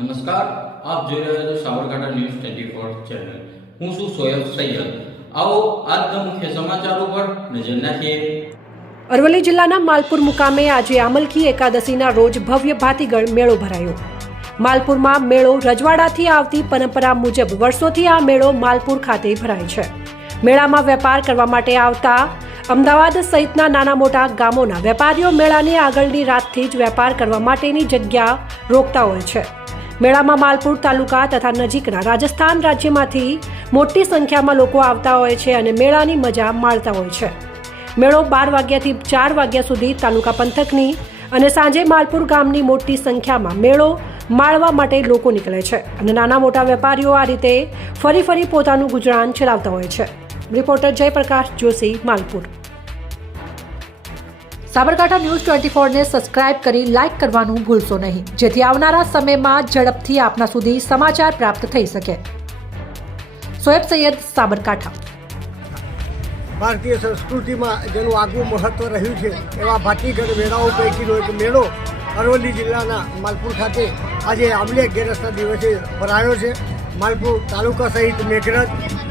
નમસ્કાર, આપ જોઈ રહ્યા છો Sabarkantha news twenty four channel. હું છું સોયબ સૈયદ. આવો આજના મુખ્ય સમાચારો પર નજર નાખીએ. અરવલ્લી જિલ્લાના માલપુર મુકામે આજે આમલકી એકાદશીના રોજ ભવ્ય ભાતીગળ મેળો ભરાયો. માલપુરમાં મેળો રજવાડાથી આવતી પરંપરા મુજબ વર્ષોથી આ મેળો માલપુર ખાતે ભરાય છે. મેળામાં વેપાર કરવા માટે આવતા અમદાવાદ સહિતના નાના મોટા ગામોના વેપારીઓ મેળાની આગળની રાતથી જ વેપાર કરવા માટેની જગ્યા રોકતા હોય છે. મેળામાં માલપુર તાલુકા તથા નજીકના રાજસ્થાન રાજ્યમાંથી મોટી સંખ્યામાં લોકો આવતા હોય છે અને મેળાની મજા માણતા હોય છે. મેળો બાર વાગ્યાથી ચાર વાગ્યા સુધી તાલુકા પંથકની અને સાંજે માલપુર ગામની મોટી સંખ્યામાં મેળો માળવા માટે લોકો નીકળે છે અને નાના મોટા વેપારીઓ આ રીતે ફરી ફરી પોતાનું ગુજરાન ચલાવતા હોય છે. Reporter Jayprakash Joshi Malpur. Sabarkantha news twenty ફોરને subscribe કરી લાઇક કરવાનું ભૂલશો નહીં. જેથી આવનારા સમયમાં ઝડપથી આપના સુધી સમાચાર પ્રાપ્ત થઈ શકે. સોએબ સૈયદ સાબરકાંઠા. ભારતીય સંસ્કૃતિમાં જેનું આગવું મહત્વ રહ્યું છે, એવા ભાટીગઢ મેળાઓ પૈકીનો એક મેળો અરવલ્લી જિલ્લાના માલપુર ખાતે આજે આંબલી અગિયારસના દિવસે ભરાયો છે. માલપુર તાલુકા સહિત મેઘરજ,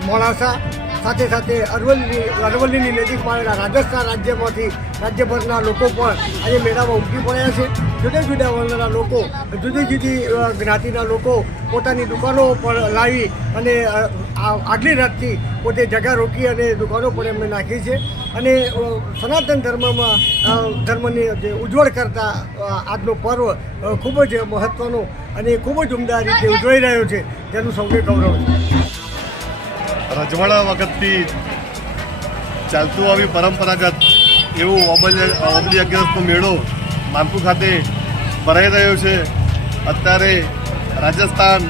મોડાસા સાથે સાથે અરવલ્લી અરવલ્લીની નજીકમાં આવેલા રાજસ્થાન રાજ્યમાંથી રાજ્યભરના લોકો પણ આજે મેળામાં ઉમટી પડ્યા છે. જુદા જુદા વર્ણના લોકો, જુદી જુદી જ્ઞાતિના લોકો પોતાની દુકાનો પર લાવી અને આગલી રાતથી પોતે જગા રોકી અને દુકાનો પણ એમને નાખી છે. અને સનાતન ધર્મમાં ધર્મની જે ઉજ્જવળ કરતા આજનો પર્વ ખૂબ જ મહત્ત્વનો અને ખૂબ જ ઉમદા રીતે ઉજવાઈ રહ્યો છે. તેનું સૌને ગૌરવ છે. રજવાડા વખતથી ચાલતું આવી પરંપરાગત એવું ઓબલી અગિયારસનો મેળો માનપુર ખાતે ભરાઈ રહ્યો છે. અત્યારે રાજસ્થાન,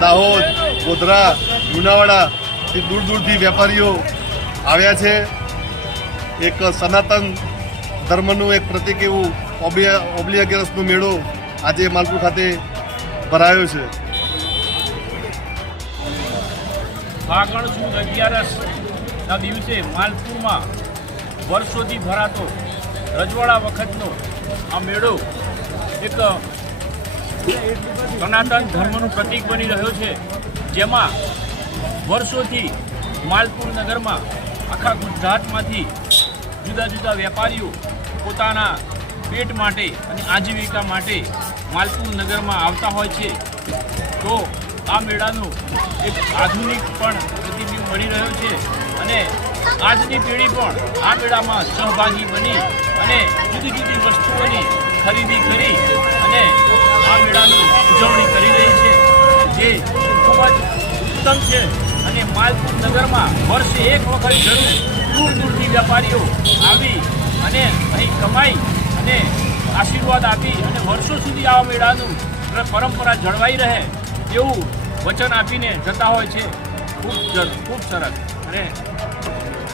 દાહોદ, ગોધરા લુણાવાડાથી દૂર દૂરથી વેપારીઓ આવ્યા છે. એક સનાતન ધર્મનું એક પ્રતિક એવું ઓબલી અગિયારસનો મેળો આજે માલપુર ખાતે ભરાયો છે. ફાગણ સુદ અગિયારસના દિવસે માલપુરમાં વર્ષોથી ભરાતો રજવાડા વખતનો આ મેળો એક સનાતન ધર્મનું પ્રતીક બની રહ્યો છે, જેમાં વર્ષોથી માલપુર નગરમાં આખા ગુજરાતમાંથી જુદા જુદા વેપારીઓ પોતાના પેટ માટે અને આજીવિકા માટે માલપુર નગરમાં આવતા હોય છે. તો આ મેળાનું એક આધુનિક પણ પ્રતિબિંબ મળી રહ્યો છે અને આજની પેઢી પણ આ મેળામાં સહભાગી બની અને જુદી જુદી વસ્તુઓની ખરીદી કરી અને આ મેળાની ઉજવણી કરી રહી છે. જે ખૂબ જ ઉત્તમ છે અને માલપુર નગરમાં વર્ષે એક વખત જરૂર દૂર દૂરથી વેપારીઓ આવી અને અહીં કમાઈ અને આશીર્વાદ આપી અને વર્ષો સુધી આ મેળાનું પરંપરા જળવાઈ રહે. એવું વચન આપીને જતા હોય છે. ખૂબ ખૂબ સરસ. અને